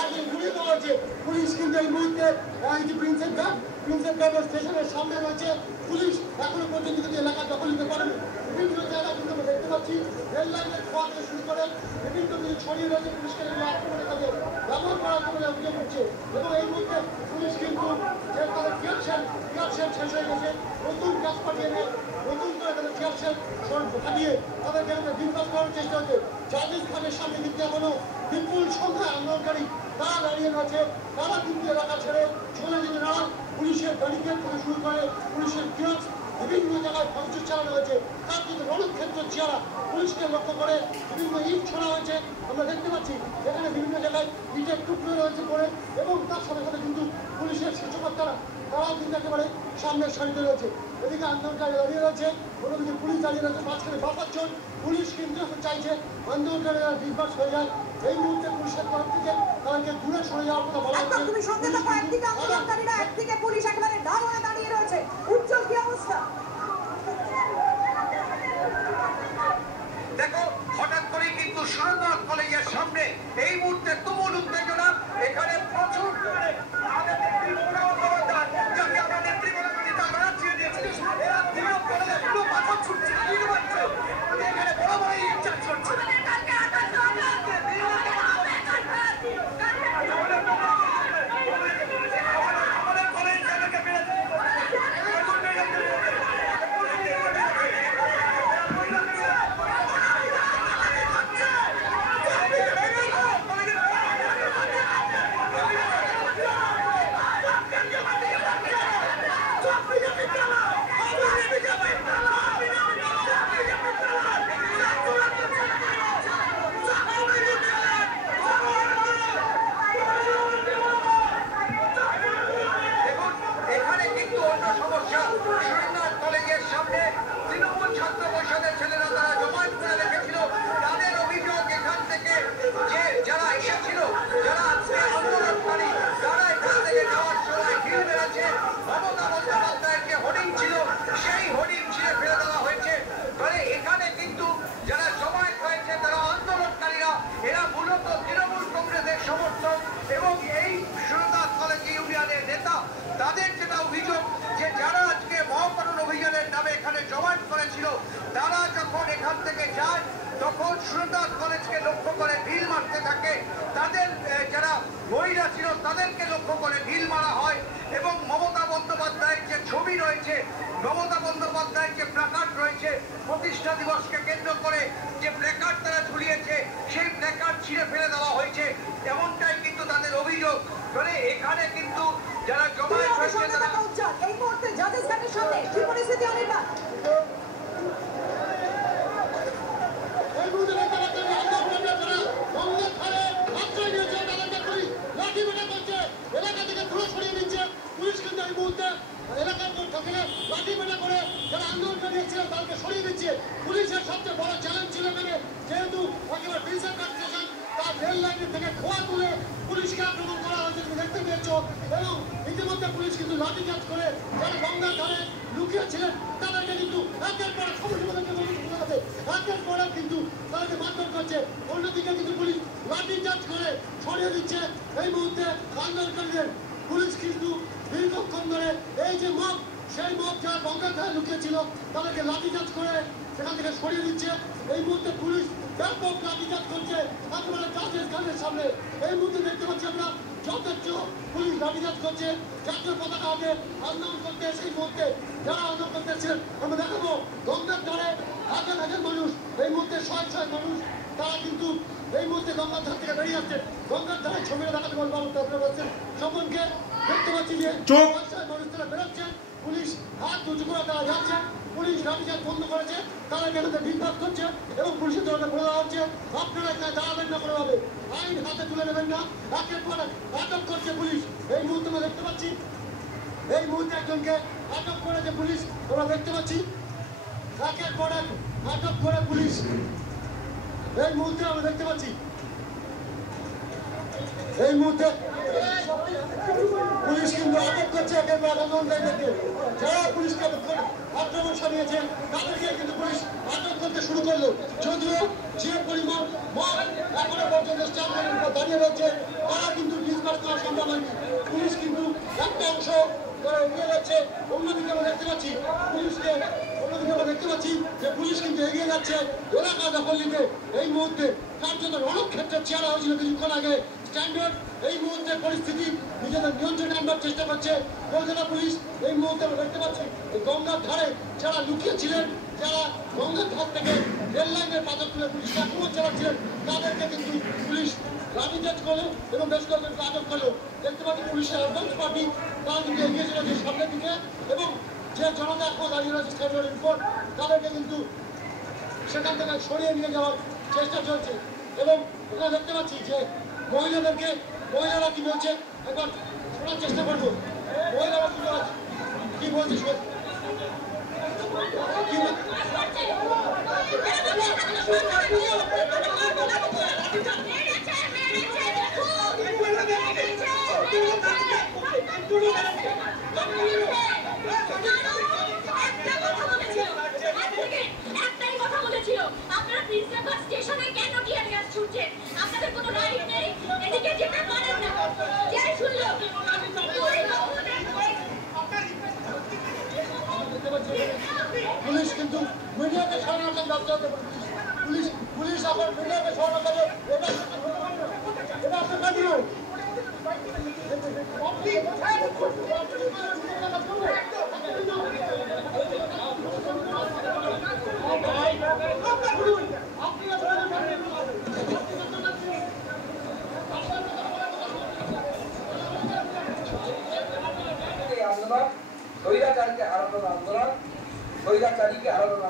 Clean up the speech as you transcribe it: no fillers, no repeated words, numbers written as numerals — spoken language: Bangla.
তাকে ঘুরিয়ে দেওয়া হয়েছে। পুলিশ কিন্তু এই মুহূর্তে প্রিন্সেপ ঘাট স্টেশনের সামনে রয়েছে। পুলিশ এখনো পর্যন্ত কিন্তু এলাকা দখল নিতে পারেনি। বিভিন্ন জায়গায় কিন্তু আমরা দেখতে পাচ্ছি রেল লাইনের খোয়া থেকে শুরু করে বিভিন্ন কিছু ছড়িয়ে রয়েছে। পুলিশকে আক্রমণের কাজে ব্যবহার করার জন্য অভিযোগ উঠছে এবং এই মুহূর্তে পুলিশ কিন্তু যে তাদের টিয়ার শেল শেষ হয়ে গেছে, নতুন গ্যাস পাঠিয়ে নতুন করে তাদের টিয়ার শেল ফাটিয়ে তাদেরকে বিন্দাস করার চেষ্টা হচ্ছে। জাজিস খানের সামনে কিন্তু এখনো বিপুল সংখ্যায় আন্দোলনকারী তারা দাঁড়িয়ে রয়েছে। তারা কিন্তু এলাকা ছেড়ে চলে যেতে না। পুলিশের ব্যারিকেড থেকে শুরু করে পুলিশের টিয়ার বিভিন্ন জায়গায় ভাঙচুর চালানো হয়েছে। তার কিন্তু রণক্ষেত্র চেহারা পুলিশকে লক্ষ্য করে বিভিন্ন ইট ছড়া হয়েছে। আমরা দেখতে পাচ্ছি এখানে বিভিন্ন জায়গায় ইটের টুকরো রয়েছে পড়ে এবং তার সাথে সাথে কিন্তু পুলিশের শীর্ষকর্তারা তারাও কিন্তু একেবারে সামনের সারিতে রয়েছে। এদিকে আন্দোলনকারী দাঁড়িয়ে রয়েছে, অন্যদিকে পুলিশ দাঁড়িয়ে রয়েছে মাঝখানে বাপাচ্ছন। পুলিশ কিন্তু এখন চাইছে আন্দোলনকারীরা ডিসবার্স হয়ে যায়। এই মুহূর্তে পুলিশের তরফ থেকে তাদেরকে দূরে সরে যাওয়ার কথা বলা হচ্ছে। তুমি শুনতে পাচ্ছ একদিকে আন্দোলনকারীরা, একদিকে পুলিশ একেবারে দাঁড়িয়ে দাঁড়িয়ে রয়েছে। উজ্জ্বল কি অবস্থা? দেখো, হঠাৎ করে কিন্তু সুরেন্দ্রনাথ কলেজের সামনে এই মুহূর্তে তুমুল উত্তেজনা। এখানে প্রচুর তখন সুরেন্দ্রনাথ কলেজকে লক্ষ্য করে ঢিল মারতে থাকে। তাদের যারা মহিলা ছিল তাদেরকে লক্ষ্য করে ঢিল মারা হয় এবং মমতা বন্দ্যোপাধ্যায়ের যে ছবি রয়েছে, মমতা বন্দ্যোপাধ্যায়ের যে প্ল্যাকার্ড রয়েছে, প্রতিষ্ঠা দিবসকে কেন্দ্র করে যে প্ল্যাকার্ড তারা ঝুলিয়েছে সেই প্ল্যাকার্ড ছিঁড়ে ফেলে দেওয়া হয়েছে, এমনটাই কিন্তু তাদের অভিযোগ। মানে এখানে কিন্তু যারা জমায়েত হয়েছে তারা এই মুহূর্তে জাজেস খানের সামনে কি পরিস্থিতি অনির্বাণ? এলাকা থেকে দূরে সরিয়ে দিচ্ছে পুলিশ, কিন্তু এই মুহূর্তে এলাকার থেকে লাঠি পেটা করে যারা আন্দোলনকারী ছিলেন তাদেরকে সরিয়ে দিচ্ছে। পুলিশের সবচেয়ে বড় চ্যালেঞ্জ ছিল এখানে, যেহেতু একেবারে প্রিন্সেপ ঘাট স্টেশন তার রেল লাইনের থেকে খোয়া তুলে পুলিশকে আক্রমণ করা হয়েছে, তুমি দেখতে পেয়েছ। এবং ইতিমধ্যে পুলিশ কিন্তু লাঠিচার্জ করে যারা গঙ্গার ধারে লুকিয়েছিলেন তাদেরকে কিন্তু একের পর একের পর কিন্তু তাদেরকে মারধর করছে। অন্যদিকে কিন্তু পুলিশ লাঠিচার্জ করে সরিয়ে দিচ্ছে এই মুহূর্তে আন্দোলনকারীদের। পুলিশ কিন্তু দীর্ঘক্ষণ ধরে এই যে মব, সেই মব যারা গঙ্গার ধারে লুকিয়েছিল তাদেরকে লাঠিচার্জ করে সেখান থেকে সরিয়ে দিচ্ছে। এই মুহূর্তে পুলিশ ব্যাপক লাঠিচার্জ করছে একেবারে জাজেস খানের সামনে। এই মুহূর্তে দেখতে পাচ্ছি আমরা যথেচ্ছ পুলিশ লাঠিচার্জ করছে। জাতীয় পতাকা হাতে আন্দোলন করতে সেই মুহূর্তে যারা আন্দোলন করতে এসেছিলেন আমরা দেখাবো গঙ্গার ধারে হাজার হাজার মানুষ, এই মুহূর্তে শয় শয় মানুষ তারা কিন্তু এই মুহূর্তে গঙ্গার ধার থেকে বেরিয়ে আসছে। গঙ্গার ধারে ছবিটা দেখাতে বলবো আপনারা বলছেন সকলকে দেখতে পাচ্ছি যে মানুষ তারা বেরোচ্ছে, পুলিশ হাত উঁচু করে তারা যাচ্ছে, পুলিশ লাঠিচার্জ বন্ধ করেছে, তারা এখানে বিন্দাস করছে এবং পুলিশের তরফে বলে দেওয়া হচ্ছে আপনারা এখানে দাঁড়াবেন না কোনোভাবে, আইন হাতে তুলে নেবেন না। একের পর আটক করছে পুলিশ। এই মুহূর্তে আমরা দেখতে পাচ্ছি এই মুহূর্তে একজনকে আটক করেছে পুলিশ, আমরা দেখতে পাচ্ছি একের পর এক আটক করে পুলিশ এই মুহূর্তে আমরা দেখতে পাচ্ছি। এই মুহূর্তে পুলিশ কিন্তু আটক করছে একেবারে আন্দোলনকারীদেরকে। যারা পুলিশকে আক্রমণ চালিয়েছেন তাদেরকে কিন্তু পুলিশ আটক করতে শুরু করলো। যদিও যে পরিমাণ মত এখনো পর্যন্ত স্ট্যান্ডের উপর দাঁড়িয়ে রয়েছে তারা কিন্তু ডিসবাস করা সম্ভব হয়নি। পুলিশ কিন্তু একটা অংশ এগিয়ে যাচ্ছে, অন্যদিকে আমরা দেখতে পাচ্ছি পুলিশকে যে পুলিশ কিন্তু এগিয়ে যাচ্ছে এলাকা দখল নিতে। এই মুহূর্তে কার্যত রণক্ষেত্রের চেহারা হয়েছিল কিছুক্ষণ আগে। স্ট্যান্ডার্ড এই মুহূর্তে পরিস্থিতি নিজেদের নিয়ন্ত্রণে আনবার চেষ্টা করছে কলকাতা পুলিশ। এই মুহূর্তে আমরা দেখতে পাচ্ছি গঙ্গার ধারে যারা লুকিয়েছিলেন, যারা গঙ্গার ধার থেকে রেল লাইনের পাথর তুলে পুলিশ আক্রমণ চালাচ্ছিলেন তাদেরকে কিন্তু পুলিশ লাঠিচার্জ করলো এবং বেশ কয়েকজনকে আটক করলো। দেখতে পাচ্ছি পুলিশের অ্যাডভান্স পার্টি তারা কিন্তু এগিয়ে চলেছে সামনের দিকে এবং যে জনতা এখন দাঁড়িয়ে রয়েছে স্ট্যান্ডার্ড রিপোর্ট তাদেরকে কিন্তু সেখান থেকে সরিয়ে নিয়ে যাওয়ার চেষ্টা চলছে। এবং এখানে দেখতে পাচ্ছি যে মহিলারা কি বলছে একবার শোনার চেষ্টা করবো। মহিলারা কি বলছে একটাই কথা বলেছিল, আপনারা প্রিন্সিপাল স্টেশনে কেন টিয়ার গ্যাস ছুটছেন? আপনাদের কোনো রাইট নেই, এদিকে যেতে পারেন না। কে শুনলো? পুলিশ কিন্তু মিডিয়াকে সরানোর ব্যবস্থা হতে পারে। পুলিশ আবার মিডিয়াকে সরানো যাবে এটা আপনার কাজ নয়। আন্দোলন স্বৈরাচারীকে হারানোর আন্দোলন, স্বৈরাচারীকে হারানোর